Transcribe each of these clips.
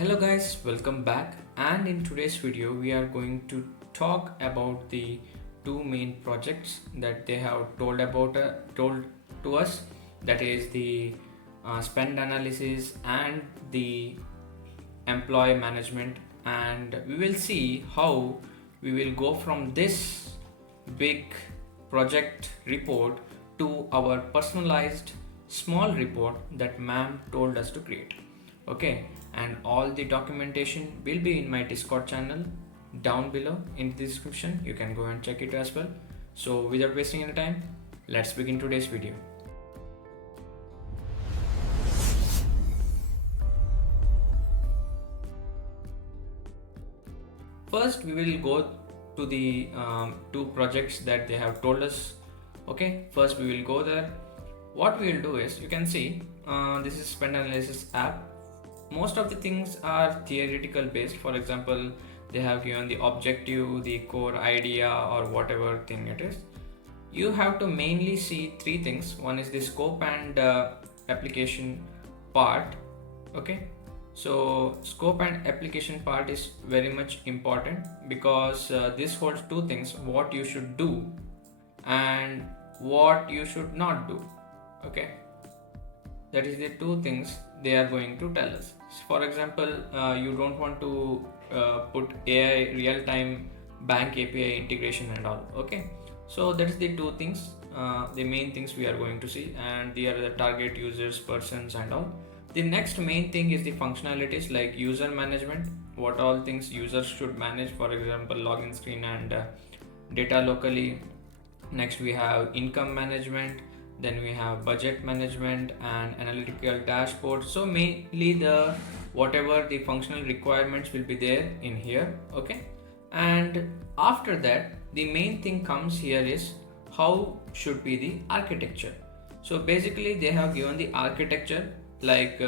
Hello guys, welcome back, and in today's video we are going to talk about the two main projects that they have told to us, that is the spend analysis and the employee management. And we will see how we will go from this big project report to our personalized small report that ma'am told us to create. Okay, and all the documentation will be in my Discord channel down below in the description. You can go and check it as well. So without wasting any time, let's begin today's video. First, we will go to the two projects that they have told us. Okay, first we will go there. What we will do is, you can see this is spend analysis app. Most of the things are theoretical based. For example, they have given the objective, the core idea, or whatever thing it is. You have to mainly see three things. One is the scope and application part. Okay, so scope and application part is very much important because this holds two things: what you should do and what you should not do. Okay, that is the two things they are going to tell us. For example, you don't want to put AI real-time bank API integration and all. Okay, so that is the two things, the main things we are going to see, and they are the target users, persons and all. The next main thing is the functionalities like user management, what all things users should manage, for example login screen and data locally. Next we have income management, then we have budget management and analytical dashboard. So mainly the whatever the functional requirements will be there in here. Okay, and after that the main thing comes here is how should be the architecture. So basically they have given the architecture like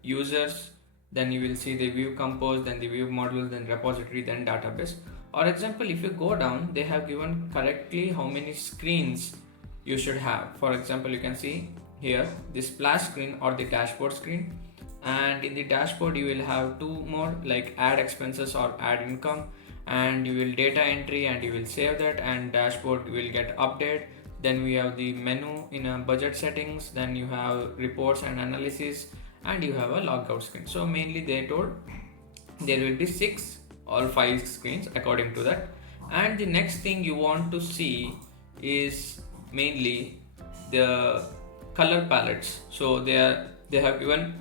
users, then you will see the view compose, then the view model, then repository, then database. For example, if you go down, they have given correctly how many screens you should have. For example, you can see here the splash screen or the dashboard screen, and in the dashboard you will have two more like add expenses or add income, and you will data entry and you will save that, and dashboard will get update. Then we have the menu in a budget settings, then you have reports and analysis, and you have a logout screen. So mainly they told there will be 6 or 5 screens according to that. And the next thing you want to see is mainly the color palettes. So they have given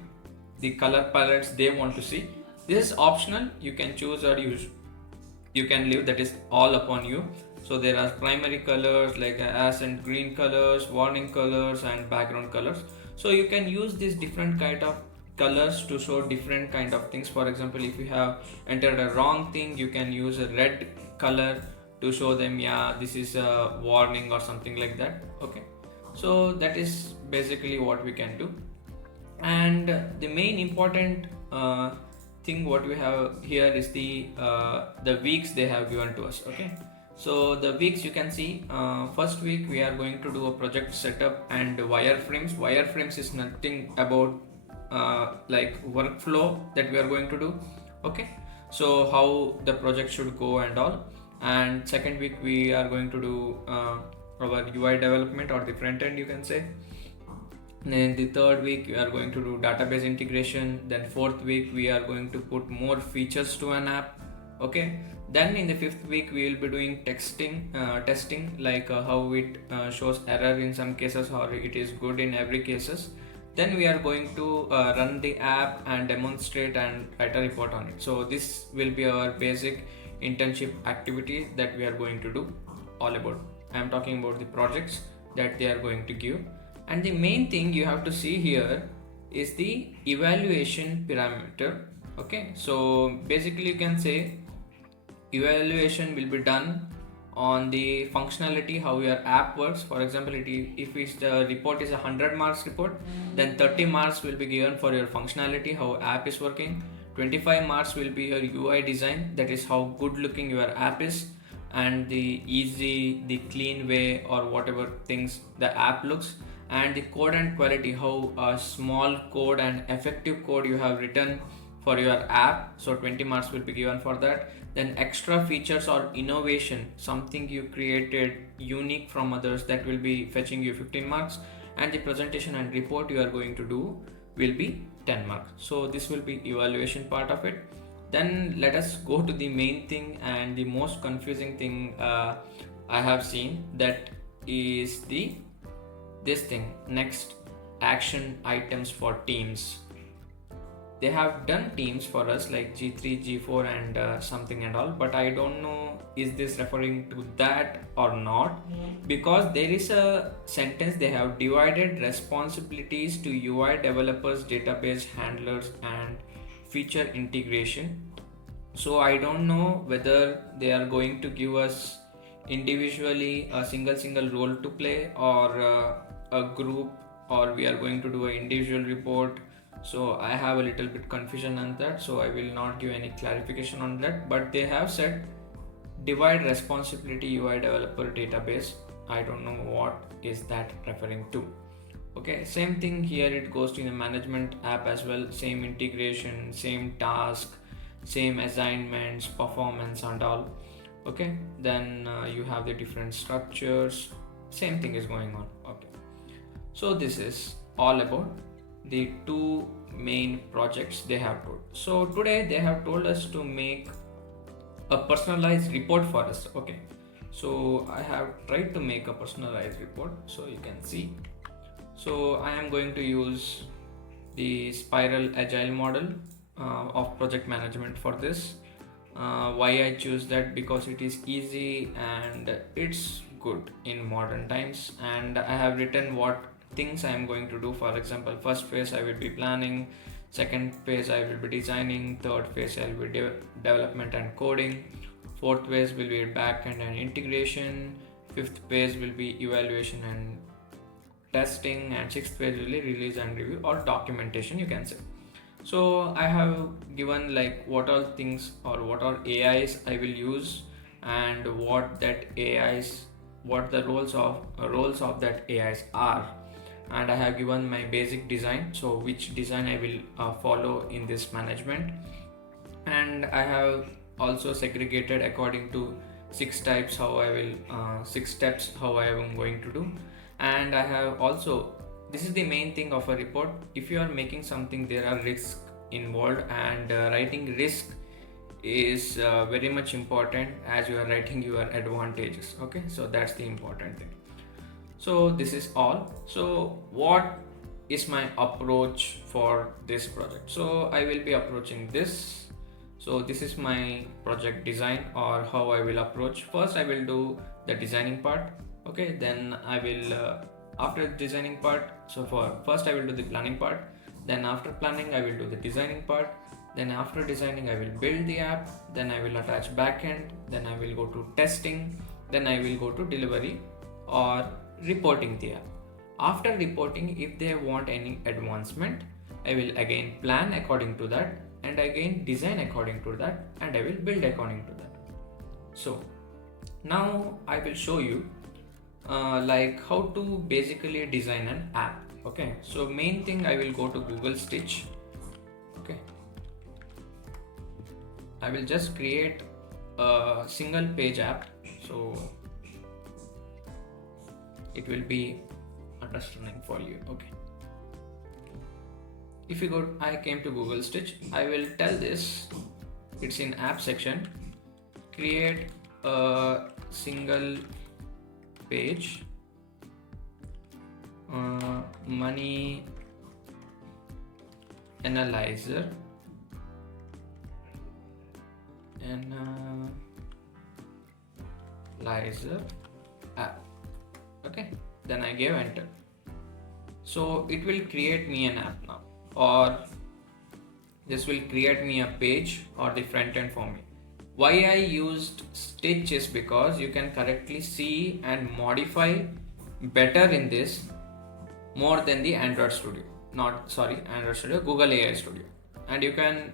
the color palettes they want to see. This is optional, you can choose or you can leave, that is all upon you. So there are primary colors like accent green colors, warning colors and background colors. So you can use these different kind of colors to show different kind of things. For example, if you have entered a wrong thing, you can use a red color to show them, yeah, this is a warning or something like that. Okay, so that is basically what we can do. And the main important thing what we have here is the weeks they have given to us. Okay, so the weeks you can see, first week we are going to do a project setup and wireframes. Wireframes is nothing about like workflow that we are going to do. Okay, so how the project should go and all. And second week we are going to do our UI development or the front end, you can say. Then the third week we are going to do database integration. Then fourth week we are going to put more features to an app. Okay, then in the fifth week we will be doing testing like how it shows error in some cases or it is good in every cases. Then we are going to run the app and demonstrate and write a report on it. So this will be our basic internship activity that we are going to do. All about, I am talking about the projects that they are going to give. And the main thing you have to see here is the evaluation parameter. Okay, so basically you can say evaluation will be done on the functionality, how your app works. For example, if the report is a 100 marks report, then 30 marks will be given for your functionality, how app is working. 25 marks will be your UI design, that is how good looking your app is, and the easy, the clean way or whatever things the app looks. And the code and quality, how a small code and effective code you have written for your app, so 20 marks will be given for that. Then extra features or innovation, something you created unique from others, that will be fetching you 15 marks. And the presentation and report you are going to do will be 10 marks. So this will be evaluation part of it. Then let us go to the main thing and the most confusing thing I have seen, that is this thing, next action items for teams. They have done teams for us like G3, G4 and something and all, but I don't know is this referring to that or not, because there is a sentence, they have divided responsibilities to UI developers, database handlers and feature integration. So I don't know whether they are going to give us individually a single role to play, or a group, or we are going to do an individual report. So I have a little bit confusion on that, so I will not give any clarification on that. But they have said divide responsibility UI developer database. I don't know what is that referring to. Okay, same thing here, it goes to the management app as well, same integration, same task, same assignments, performance and all. Okay, then you have the different structures, same thing is going on. Okay, so this is all about the two main projects they have told. So today they have told us to make a personalized report for us. Okay, so I have tried to make a personalized report, so you can see. So I am going to use the spiral agile model of project management for this. Why I choose that? Because it is easy and it's good in modern times, and I have written what things I am going to do. For example, first phase I will be planning, second phase I will be designing, third phase I will be development and coding, fourth phase will be backend and integration, fifth phase will be evaluation and testing, and sixth phase will be release and review or documentation, you can say. So I have given like what all things or what all AIs I will use, and what that AIs, what the roles of that AIs are, and I have given my basic design, so which design I will follow in this management. And I have also segregated according to six steps how I am going to do. And I have also, this is the main thing of a report, if you are making something there are risks involved, and writing risk is very much important as you are writing your advantages. Okay, so that's the important thing. So this is all. So what is my approach for this project? So I will be approaching this. So this is my project design, or how I will approach. First I will do the designing part. Okay, then I will after the designing part, so for first I will do the planning part, then after planning I will do the designing part, then after designing I will build the app, then I will attach backend, then I will go to testing, then I will go to delivery or reporting the app. After reporting, if they want any advancement, I will again plan according to that, and again design according to that, and I will build according to that. So now I will show you like how to basically design an app. Okay, so main thing, I will go to Google Stitch. Okay, I will just create a single page app, so it will be understanding for you. Okay, if you go, I came to Google Stitch, I will tell this, it's in app section, create a single page money analyzer app. Okay, then I gave enter. So it will create me an app now, or this will create me a page or the front end for me. Why I used Stitch is because you can correctly see and modify better in this more than the Android Studio. Android Studio, Google AI Studio. And you can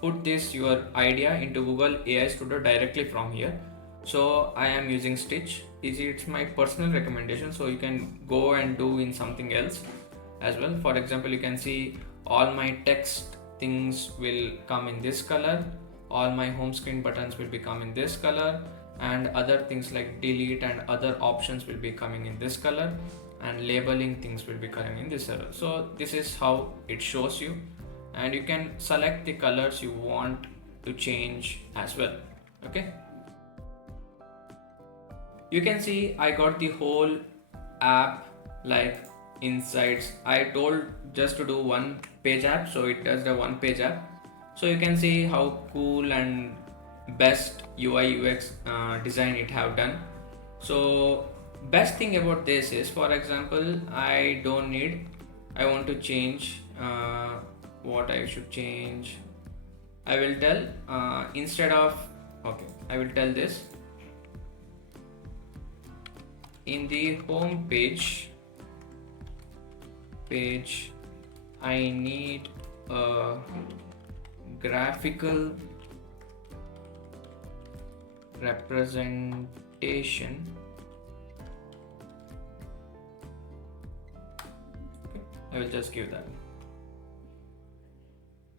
put this your idea into Google AI Studio directly from here. So I am using Stitch. It's my personal recommendation, so you can go and do in something else as well. For example, you can see all my text things will come in this color, all my home screen buttons will become in this color, and other things like delete and other options will be coming in this color, and labeling things will be coming in this color. So this is how it shows you, and you can select the colors you want to change as well. Okay, you can see I got the whole app like insights. I told just to do one page app, so it does the one page app. So you can see how cool and best UI UX design it have done. So best thing about this is, for example, I want to change what I should change. I will tell instead of, okay, I will tell this in the home page I need a graphical representation. Okay, I will just give that,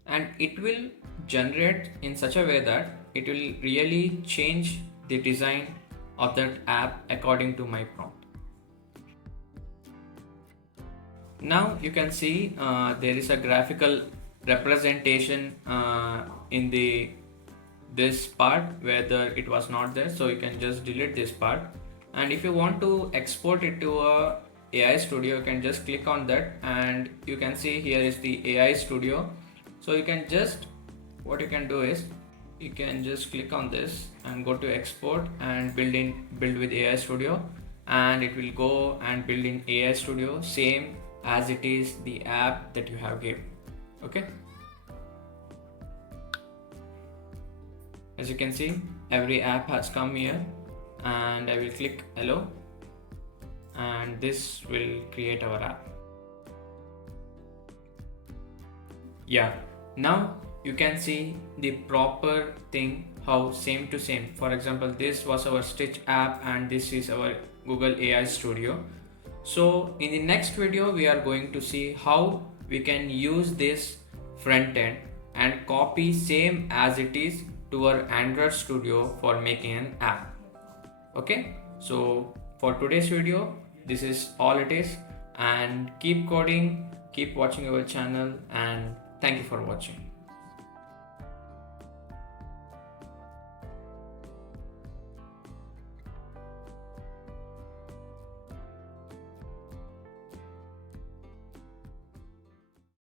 and it will generate in such a way that it will really change the design of that app according to my prompt. Now you can see there is a graphical representation in this part whether it was not there, so you can just delete this part. And if you want to export it to a AI Studio, you can just click on that, and you can see here is the AI Studio. So you can just, what you can do is you can just click on this and go to export and build with AI Studio, and it will go and build in AI Studio same as it is the app that you have given. Okay, as you can see every app has come here, and I will click hello, and this will create our app. Yeah, now you can see the proper thing, how same to same. For example, this was our Stitch app and this is our Google AI Studio. So in the next video we are going to see how we can use this front end and copy same as it is to our Android Studio for making an app. Okay, so for today's video this is all it is, and keep coding, keep watching our channel, and thank you for watching.